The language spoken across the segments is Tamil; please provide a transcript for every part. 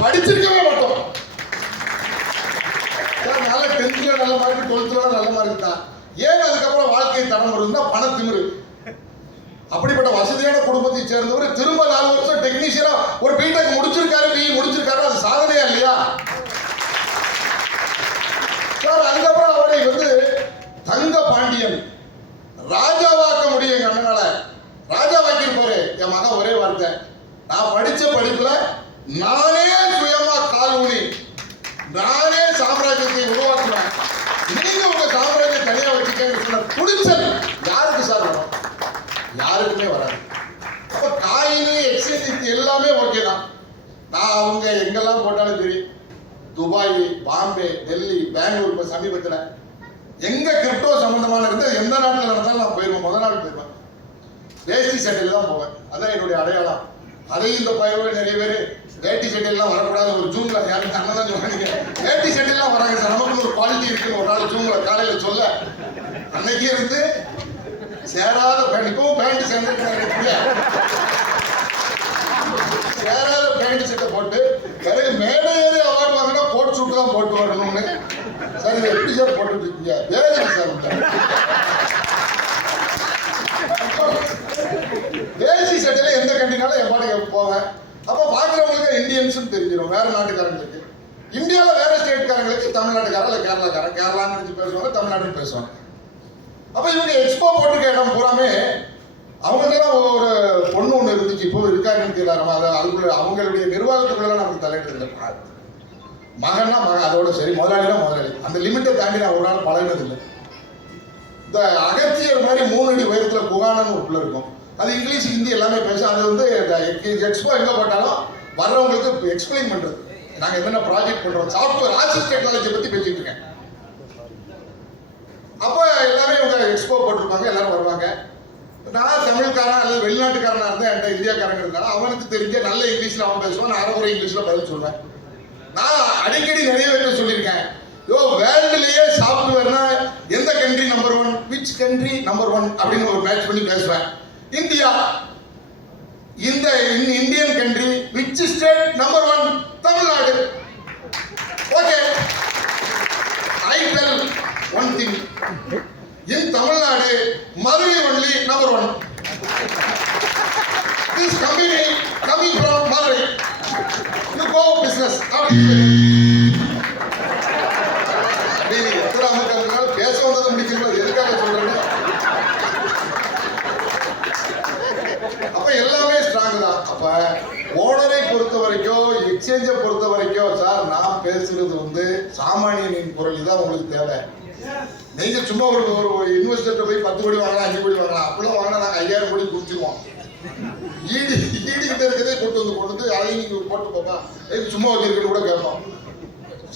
படிச்சிருக்கவே மாட்டோம். நல்ல டென்த்ல நல்ல மார்க் டுவெல்த்ல நல்ல மார்க் தான். ஏன் அதுக்கப்புறம் வாழ்க்கை தடம் வருதுன்னா பண திமிரு. அப்படிப்பட்ட வசதியான குடும்பத்தை சேர்ந்தவர் திரும்ப நாலு வருஷம் டெக்னீஷியனா ஒரு பிடெக் முடிச்சிருக்காரு பிஇ முடிச்சிருக்காரு அது சாதனையா இல்லையா? சார் அதுக்கப்புறம் அவரை வந்து தங்க பாண்டியன் ராஜாவாக்க முடியும் எங்க அண்ணனால. ராஜாவாக்கியிருப்பாரு என் மகன் ஒரே வார்த்தை. நான் படி படிப்புல நானே சுயமா கால் ஊனி நானே சாம்ராஜ்யத்தை உருவாக்குவேன் நீங்க உங்க சாம்ராஜ்யம் தனியா வச்சுக்கன்னு சொன்ன துணிச்சல் யாருக்கு சார் வரும் யாருக்குமே வராது அப்ப காயினு எக்ஸ்சேஞ்ச் எல்லாமே ஓகே தான் நான் அவங்க எங்கெல்லாம் போட்டாலும் சரி துபாய் பாம்பே டெல்லி பெங்களூர் இப்போ சமீபத்தில் எங்கே கிரிப்டோ சம்மந்தமான இருந்து எந்த நாட்டில் நடந்தாலும் நான் போயிருவேன். முதல் நாள் போயிருவேன் வேஷ்டி சட்டையில் தான் போவேன். அதான் என்னுடைய அடையாளம். அதையும் இந்த பயிர்கள் நிறைய பேர் வேட்டி சட்டையெல்லாம் வரக்கூடாது ஒரு ஜூன்ல யாரும் அண்ணன் தான் சொன்னாங்க வேட்டி சட்டையெல்லாம் வராங்க சார். நமக்கு ஒரு குவாலிட்டி இருக்குன்னு ஒரு நாள் ஜூன்ல காலையில் சொல்ல. அன்னைக்கு இருந்து சேராத பேண்ட் இப்பவும் பேண்ட் சேர்ந்து சேராத பேண்ட் சட்டை போட்டு பிறகு மேடை ஏறி அவார்டு வாங்கினா கோட் சூட் தான் போட்டு வரணும்னு சார் இதை எப்படி சார் போட்டுட்டு இருக்கீங்க வேலை சார் உங்க. தேசி சட்டையில எந்த கண்டினாலும் என் பாட்டுக்கு போவேன்? அப்போ பார்க்குறவங்களுக்கு இந்தியன்ஸ்னு தெரிஞ்சிடும் வேற நாட்டுக்காரங்களுக்கு. இந்தியாவில் வேற ஸ்டேட்காரங்களுக்கு தமிழ்நாட்டுக்காரன் இல்லை கேரளாக்காரன். கேரளான்னு நினச்சி பேசுவாங்க தமிழ்நாட்டுன்னு பேசுவாங்க. அப்போ இவங்க எக்ஸ்போ போட்டிருக்க இடம் பூராமே அவங்கெல்லாம் ஒரு பொண்ணு ஒன்று இருந்துச்சு இப்போ இருக்காங்கன்னு தெரியல. அதுக்குள்ள அவங்களுடைய நிர்வாகத்துக்குள்ள நமக்கு தலையிட்டு இல்லை மகன்னா மகன் அதோட சரி முதலாளினா முதலாளி. அந்த லிமிட்டை தாண்டி நான் ஒரு நாள் பழகினதில்லை. இந்த அகத்தியர் மாதிரி மூணு அடி உயரத்தில் குகானன்னு உள்ள இருக்கும். அது இங்கிலீஷ் ஹிந்தி எல்லாமே பேச அது வந்து எக்ஸ்போ எங்கே போட்டாலும் வர்றவங்களுக்கு எக்ஸ்பிளைன் பண்ணுறது நாங்கள் என்னென்ன ப்ராஜெக்ட் பண்ணுறோம் சாஃப்ட்வேர் ஆசிஸ் டெக்னாலஜியை பற்றி பேசிட்டு இருக்கேன். அப்போ எல்லாமே இவங்க எக்ஸ்போ போட்டிருப்பாங்க எல்லாரும் வருவாங்க. நான் தமிழ்காரன் அல்லது வெளிநாட்டுக்காரனா இருந்தால் என்கிட்ட இந்தியாக்காரங்க இருந்தாலும் அவனுக்கு தெரிஞ்ச நல்ல இங்கிலீஷில் அவன் பேசுவான் நான் அரைக்குறை இங்கிலீஷில் பதில் சொல்லுவேன் நான் அடிக்கடி நிறைய பேர் சொல்லியிருக்கேன். யோ வேர்ல்டுலயே சாஃப்ட்வேர்னா எந்த country number one which country number one அப்படின்னு ஒரு மேட்ச் பண்ணி பேசுவேன். இந்தியா. இந்த Indian country which state number one Tamil Nadu. Okay I tell one thing in Tamil Nadu Madurai only number one this company coming from Madurai. You go business நீங்க எத்தனை அமுக்கங்களால பேச வந்ததை முடிக்கிறீங்களோ எதுக்காக சொல்றேன்னு அப்ப எல்லாமே ஸ்ட்ராங் தான் அப்ப ஓனரை பொறுத்த வரைக்கும் எக்ஸ்சேஞ்சை பொறுத்த வரைக்கும் சார் நான் பேசுறது வந்து சாமானியனின் குரல் தான் உங்களுக்கு தேவை. நீங்க சும்மா ஒரு ஒரு இன்வெஸ்டர்கிட்ட போய் பத்து கோடி வாங்கலாம் அஞ்சு கோடி வாங்கலாம் அப்படிலாம் வாங்கினா நாங்கள் ஐயாயிரம் கோடி குடிச்சிருவோம் ஈடு ஈடு கிட்ட இருக்கதே கொண்டு வந்து கொண்டு வந்து அதையும் நீங்க போட்டு பாப்பா எதுக்கு சும்மா வச்சிருக்கிறது கூட கேட்போம்.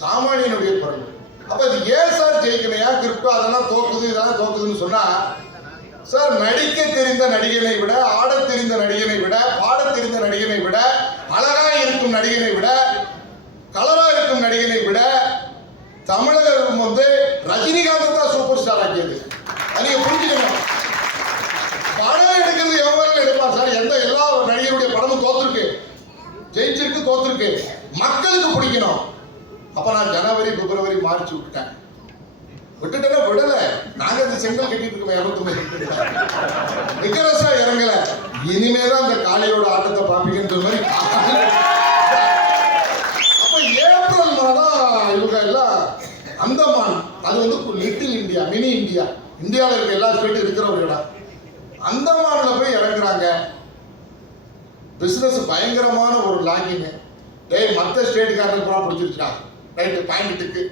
சாமானியனுடைய பிறகு அப்ப இது ஏன் சார் ஜெயிக்கலையா கிரிப்டோ அதெல்லாம் தோக்குது இதெல்லாம் தோக்குதுன்னு சொன்னா சார் நடிக்க தெரிந்த நடிகனை விட ஆடத் தெரிந்த நடிகனை விட பாடத் தெரிந்த நடிகனை விட அழகா இருக்கும் நடிகனை விட கலரா இருக்கும் நடிகனை விட தமிழக இருக்கு மக்களுக்கு பிடிக்கணும். அப்ப நான் ஜனவரி பிப்ரவரி மார்ச் விட்டுட்டேன். விட்டுட்டேன்னா விடல. நாங்க இந்த செங்கல் கட்டிட்டு இருக்கோம் இருபத்தொன்பது விகரசா இறங்கல. இனிமேதான் இந்த காளியோட ஆட்டத்தை பார்ப்பீங்கன்ற மாதிரி அப்ப ஏப்ரல் மாதம் இவங்க எல்லாம் அந்தமான். அது வந்து லிட்டில் இந்தியா மினி இந்தியா இந்தியாவில் இருக்க எல்லா ஸ்டேட்டும் இருக்கிற ஒரு இடம் அந்தமான்ல போய் இறங்குறாங்க. பிசினஸ் பயங்கரமான ஒரு லாகிங் டேய் மற்ற ஸ்டேட்டுக்காரருக்கு கூட பிடிச்சிருச்சா ரைட்டு பாயிண்ட்டுக்கு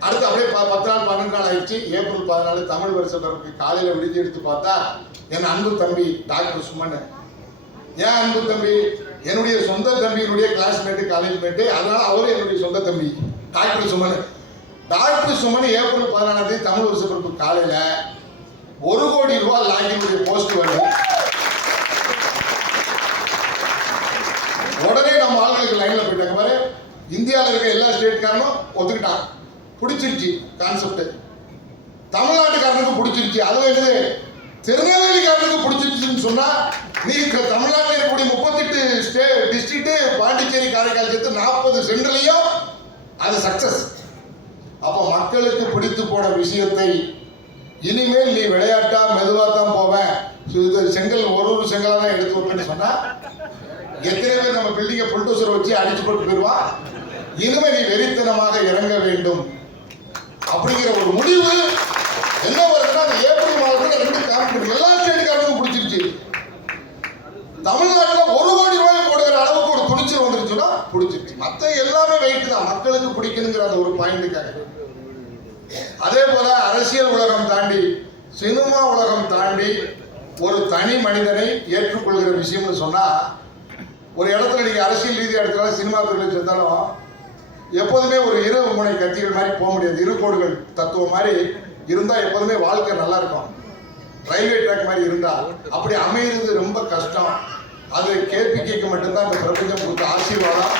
அடுத்து அப்படியே ப- பத்து நாள் பன்னெண்டு நாள் ஆயிடுச்சு. ஏப்ரல் பதினாலு தமிழ் வருஷ பிறப்பு காலையில் விடிஞ்சு எடுத்து பார்த்தா என் அன்பு தம்பி டாக்டர் சுமன். ஏன் அன்பு தம்பி? என்னுடைய சொந்த தம்பியினுடைய கிளாஸ்மேட்டு காலேஜ் மேட்டு அதனால அவரும் என்னுடைய சொந்த தம்பி doctor Suman. Doctor Suman April பதினாலாம் தேதி தமிழ் வருஷ பிறப்பு காலையில் ஒரு கோடி ரூபாய் லாகினுடைய போஸ்ட் வருது உடனே நம்ம ஆளுங்களுக்கு லைனில் போயிட்டாங்க. பாரு இந்தியாவில் இருக்க எல்லா ஸ்டேட்காரனும் ஒத்துக்கிட்டான். பிடிச்சிருச்சு கான்செப்ட் தமிழ்நாட்டுக்காரனுக்கு பிடிச்சிருச்சு. அதுவும் என்னது? திருநெல்வேலிக்காரனுக்கு பிடிச்சிருச்சுன்னு சொன்னால் நீ தமிழ்நாட்டில் இருக்கக்கூடிய முப்பத்தெட்டு ஸ்டே டிஸ்ட்ரிக்ட்டு பாண்டிச்சேரி காரைக்கால் சேர்த்து நாற்பது சென்ட்ரலையும் அது சக்சஸ் அப்போ மக்களுக்கு பிடித்து போன விஷயத்தை இனிமேல் நீ விளையாட்டா மெதுவாக தான் போவேன். இது செங்கல் ஒரு ஒரு செங்கலாக தான் எடுத்து வைப்பேன்னு சொன்னால் எத்தனை பேர் நம்ம பில்டிங்கை புல்டோசர் வச்சு அடிச்சு போட்டு போயிடுவா இனிமே நீ வெறித்தனமாக இறங்க வேண்டும். அப்படிங்கிற ஒரு முடிவு என்ன வருதுன்னா அந்த ஏப்ரல் மாதத்துல ரெண்டு காம்பெனி எல்லா ஸ்டேட்டுக்காரங்களும் பிடிச்சிருச்சு. தமிழ்நாட்டில் ஒரு கோடி ரூபாய் போடுகிற அளவுக்கு ஒரு துணிச்சல் வந்துருச்சுன்னா பிடிச்சிருச்சு. மற்ற எல்லாமே வெயிட் தான். மக்களுக்கு பிடிக்கணுங்கிற அந்த ஒரு பாயிண்ட்டுக்காக அதே போல அரசியல் உலகம் தாண்டி சினிமா உலகம் தாண்டி ஒரு தனி மனிதனை ஏற்றுக்கொள்கிற விஷயம்னு சொன்னா ஒரு இடத்துல நீங்க அரசியல் ரீதியாக எடுத்தாலும் சினிமா துறையில் சேர்ந்தாலும் எப்போதுமே ஒரு இரவு முனை கத்திகள் மாதிரி போக முடியாது. இரு கோடுகள் தத்துவம் மாதிரி இருந்தால் எப்போதுமே வாழ்க்கை நல்லா இருக்கும். ரயில்வே ட்ராக் மாதிரி இருந்தால் அப்படி அமையிறது ரொம்ப கஷ்டம். அது கேபிகேக்கு மட்டும்தான் இந்த பிரபஞ்சம் கொடுத்த ஆசீர்வாதம்.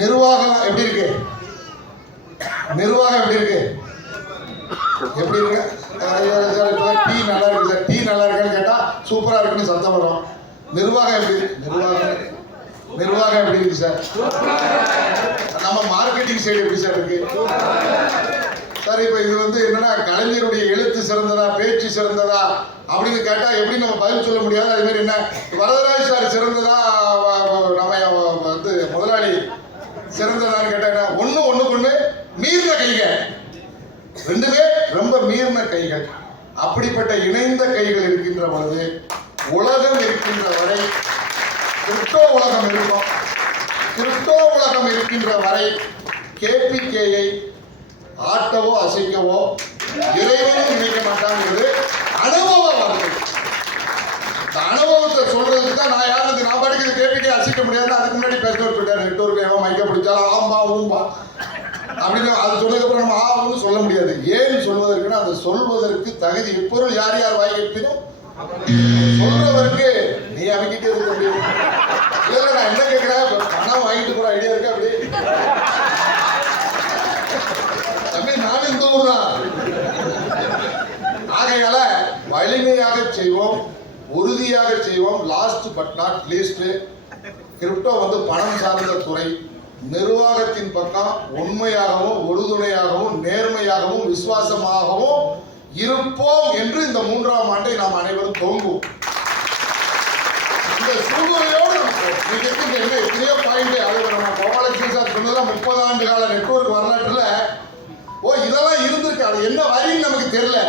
நிர்வாகம் எப்படி இருக்கு? நிர்வாகம் எப்படி இருக்கு? எப்படி இருக்கு? டீ நல்லா இருக்கு சார். டீ நல்லா சூப்பராக சூப்பரா இருக்குன்னு சத்தம் வரும். நிர்வாகம் எப்படி? நிர்வாகம். நிர்வாகம் எப்படி இருக்கு சார்? நம்ம மார்க்கெட்டிங் சைடு எப்படி சார் இருக்கு? சார் இப்போ இது வந்து என்னன்னா கலைஞருடைய எழுத்து சிறந்ததா பேச்சு சிறந்ததா அப்படின்னு கேட்டால் எப்படி நம்ம பதில் சொல்ல முடியாது? அது மாதிரி என்ன? வரதராஜ் சார் சிறந்ததா நம்ம வந்து முதலாளி சிறந்ததான்னு கேட்டா என்ன? ஒன்று ஒன்று ஒண்ணு மீறின கைகள். ரெண்டுமே ரொம்ப மீறின கைகள். அப்படிப்பட்ட இணைந்த கைகள் இருக்கின்ற பொழுது உலகம் இருக்கின்ற வரை கிறிஸ்தோ உலகம் இருக்கும். கிறிஸ்தோ உலகம் இருக்கின்ற வரை கேபிகேயை ஆட்டவோ அசைக்கவோ இறைவனும் நினைக்க மாட்டாங்கிறது அனுபவ வார்த்தை இந்த அனுபவத்தை சொல்றதுக்கு தான் நான் யாரும் நான் பாட்டுக்கு கேபிகே அசைக்க முடியாது அதுக்கு முன்னாடி பேசுறவர் சொல்லிட்டேன் நெட்ஒர்க் எவன் மைக்க பிடிச்சாலும் ஆம்பா ஊம்பா. அப்படின்னு அது சொன்னதுக்கப்புறம் நம்ம ஆகும்னு சொல்ல முடியாது. ஏன் சொல்வதற்குன்னா அதை சொல்வதற்கு தகுதி இப்பொருள் யார் யார் வாய் கேட்பினும்? சொல்றவருக்கு நீ அமைக்கிட்டே இருக்க முடியும். இல்லை நான் என்ன கேட்கிறேன் இப்ப பணம் வாங்கிட்டு போற ஐடியா இருக்கு அப்படி? தம்பி நானும் இந்த ஊர் தான் ஆகையால வலிமையாக செய்வோம் உறுதியாக செய்வோம் last but not least crypto வந்து பணம் சார்ந்த துறை. நிர்வாகத்தின் பக்கம் உண்மையாகவும் உறுதுணையாகவும் நேர்மையாகவும் விசுவாசமாகவும் இருப்போம் என்று இந்த மூன்றாம் ஆண்டை நாம் அனைவரும் தோங்குவோம். இந்த சூழ்நிலையோடு நீங்க இருக்கு என்ன எத்தனையோ பாயிண்ட் அது நம்ம கோபாலகிருஷ்ணன் சார் சொன்னதெல்லாம் முப்பது ஆண்டு கால நெட்வொர்க் வரலாற்றுல ஓ இதெல்லாம் இருந்திருக்கு. அது என்ன வரின்னு நமக்கு தெரியல.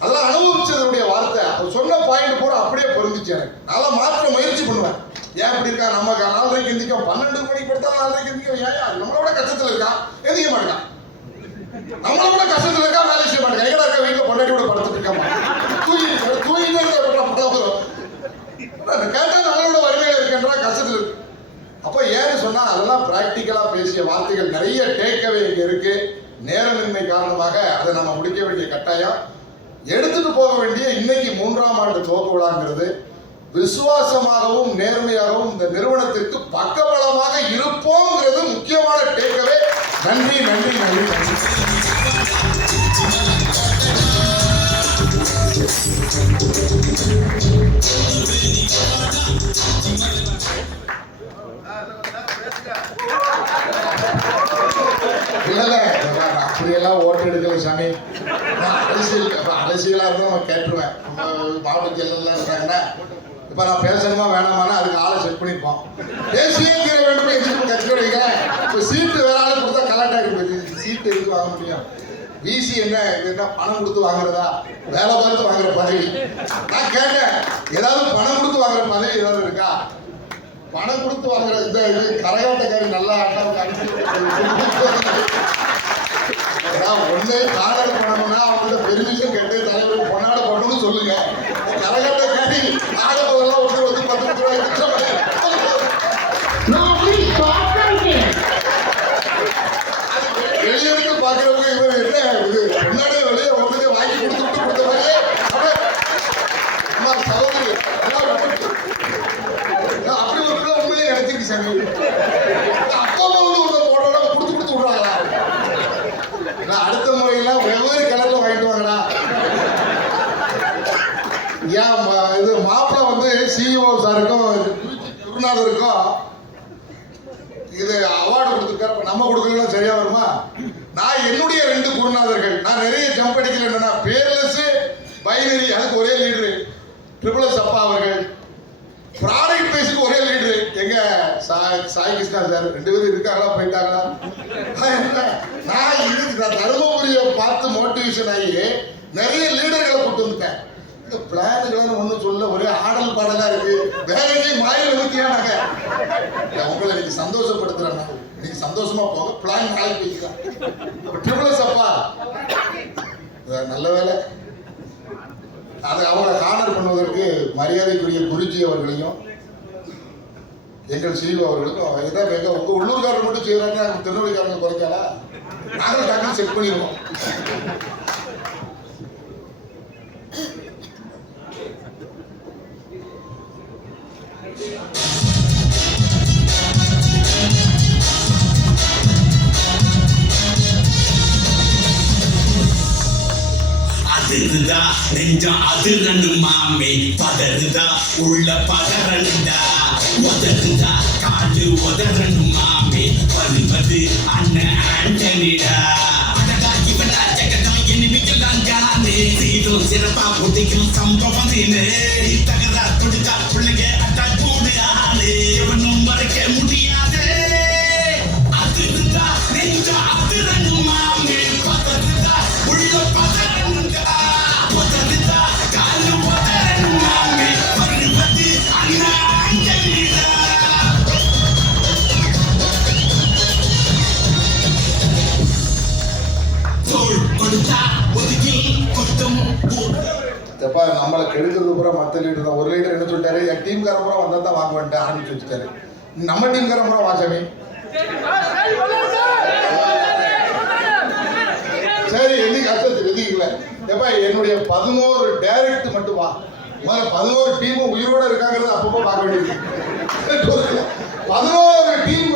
அதெல்லாம் அனுபவிச்சதனுடைய வார்த்தை. அவர் சொன்ன பாயிண்ட் பூரா அப்படியே பொருந்துச்சு எனக்கு. அதெல்லாம் மாற்ற முயற்சி பண்ணுவேன். ஏன் இப்படி இருக்கா? நம்ம க- நாலரைக்கு எந்திக்கும் பன்னெண்டு மணிக்கு படுத்தாலும் நாலரைக்கு எந்திக்கும் ஏன் நம்மளோட கஷ்டத்துல இருக்கான் எந்திக்க மாட்டான் நம்மள கூட கஷ்டத்துல இருக்கா? வேலை செய்ய மாட்டாங்க எங்கடா இருக்க? வீட்டுல பொண்டாட்டி கூட படுத்துட்டு இருக்காமா? தூங்கி தூங்கிட்டே இருக்க வரும். கேட்டா நம்மளோட வறுமையில இருக்கின்ற கஷ்டத்துல இருக்கு. அப்போ ஏன்னு சொன்னா அதெல்லாம் பிராக்டிக்கலா பேசிய வார்த்தைகள் நிறைய டேக்கவே இங்க இருக்கு. நேரமின்மை காரணமாக அதை நம்ம முடிக்க வேண்டிய கட்டாயம். எடுத்துட்டு போக வேண்டிய இன்னைக்கு மூன்றாம் ஆண்டு துவக்க விழாங்கிறது. விசுவாசமாகவும் நேர்மையாகவும் இந்த நிறுவனத்திற்கு பக்கபலமாக இருப்போங்கிறது முக்கியமான டேக்கவே நன்றி நன்றி நன்றி. நன்றி அப்படியெல்லாம் ஓட்டு எடுக்கல சாமி. நான் அரசியல் இப்ப அரசியலா இருந்தா நான் கேட்டுருவேன். மாவட்ட ஜெயலலிதா இருக்காங்கன்னா இப்ப நான் பேசணுமா வேணாமான்னு அதுக்கு ஆளை செட் பண்ணிருப்போம் தேசிய தீர வேண்டும் எதிர்ப்பு கட்சி வைக்கிறேன் இப்ப சீட்டு வேற ஆளு கொடுத்தா ஆகி போயிடுது சீட்டு எதுக்கு வாங்க முடியும்? விசி என்ன? இது என்ன பணம் கொடுத்து வாங்குறதா? வேலை பார்த்து வாங்குற பதவி. நான் கேட்டேன் ஏதாவது பணம் கொடுத்து வாங்குற பதவி ஏதாவது இருக்கா? பணம் கொடுத்து வாங்குற இந்த இது கரகாட்டக்காரி நல்லா ஆட்டம் அதான் ஒண்ணு காதல் பண்ணணும்னா அவங்கள்ட்ட பெருமிஷன் கேட்டு தலைவர் பொன்னாட பண்ணணும்னு சொல்லுங்க. கரகாட்டக்காரி பாக்குறவங்க இவர் என்ன இது முன்னாடியே வெளியே உடனே வாங்கி கொடுத்து கொடுத்த மாதிரியே அப்படி ஒரு பிள்ளை உண்மையிலே சாமி அப்பா அம்மா வந்து உள்ள கொடுத்து கொடுத்து விடுறாங்களா நான் அடுத்த முறையெல்லாம் வெவ்வேறு கலர்ல வாங்கிட்டு வாங்கடா ஏன் இது மாப்பிள்ள வந்து சிஇஓ சாருக்கும் குருநாதருக்கும் இது அவார்டு கொடுத்துருக்காரு நம்ம கொடுக்கலாம் சரியா வருமா? நான் என்னுடைய ரெண்டு குருநாதர்கள். நான் நிறைய ஜம்ப் அடிக்கல என்னன்னா பேர்லெஸ் பைனரி அதுக்கு ஒரே லீடரு ட்ரிபிள் எஸ் அப்பா அவர்கள். ப்ராடக்ட் பேஸுக்கு ஒரே லீடரு எங்க சாய் சாய் கிருஷ்ணா சார் ரெண்டு பேரும் இருக்காங்களா போயிட்டாங்களா? நான் இது நான் தருமபுரியை பார்த்து மோட்டிவேஷன் ஆகி நிறைய லீடர்களை கூட்டு வந்துட்டேன். இந்த பிளானுகள்னு ஒன்றும் சொல்ல ஒரே ஆடல் பாடலாக இருக்கு. வேற எங்கேயும் மாயில் ஊத்தியானாங்க நாங்கள் உங்களை இன்னைக்கு சந்தோஷப்படுத்துறேன் நான். நீங்க சந்தோஷமா போக பிளான் நாளைக்கு பேசிக்கலாம் ட்ரிபிள் அப்பா. நல்ல வேலை. அது அவரை கார்னர் பண்ணுவதற்கு மரியாதைக்குரிய குருஜி அவர்களையும் எங்கள் சீவு அவர்களுக்கும் இதான் எங்க உங்க உள்ளூர்காரர் மட்டும் செய்யறாங்க திருநெல்வேலிக்காரங்க குறைக்காலா? நாங்கள் டக்குன்னு செக் பண்ணிடுவோம். அதிருதா நெஞ்சம் அதிரனு மாமே பதறுதா? உள்ள பதறனுடா உதறுதா? காடு உதறனு மாமே வருவது அண்ணன் ஆண்டனிடா. சிறப்பா புதிக்கும் சம்பவம் தகரா தொடு எப்பா நம்மளை கெடுக்கிறது பூரா மற்ற லீடர் தான். ஒரு லீடர் என்ன சொல்லிட்டாரு? என் டீம்கார பூரா வந்தால் தான் வாங்க வேண்டாம் ஆரம்பிச்சு வச்சுட்டாரு நம்ம டீம்கார பூரா வாசாமி சரி எதுக்கு கஷ்டத்தை விதிக்கல எப்பா என்னுடைய பதினோரு டைரக்ட் மட்டும் வா. முதல்ல பதினோரு டீமும் உயிரோட இருக்காங்கிறது அப்பப்போ பார்க்க வேண்டியது பதினோரு டீம்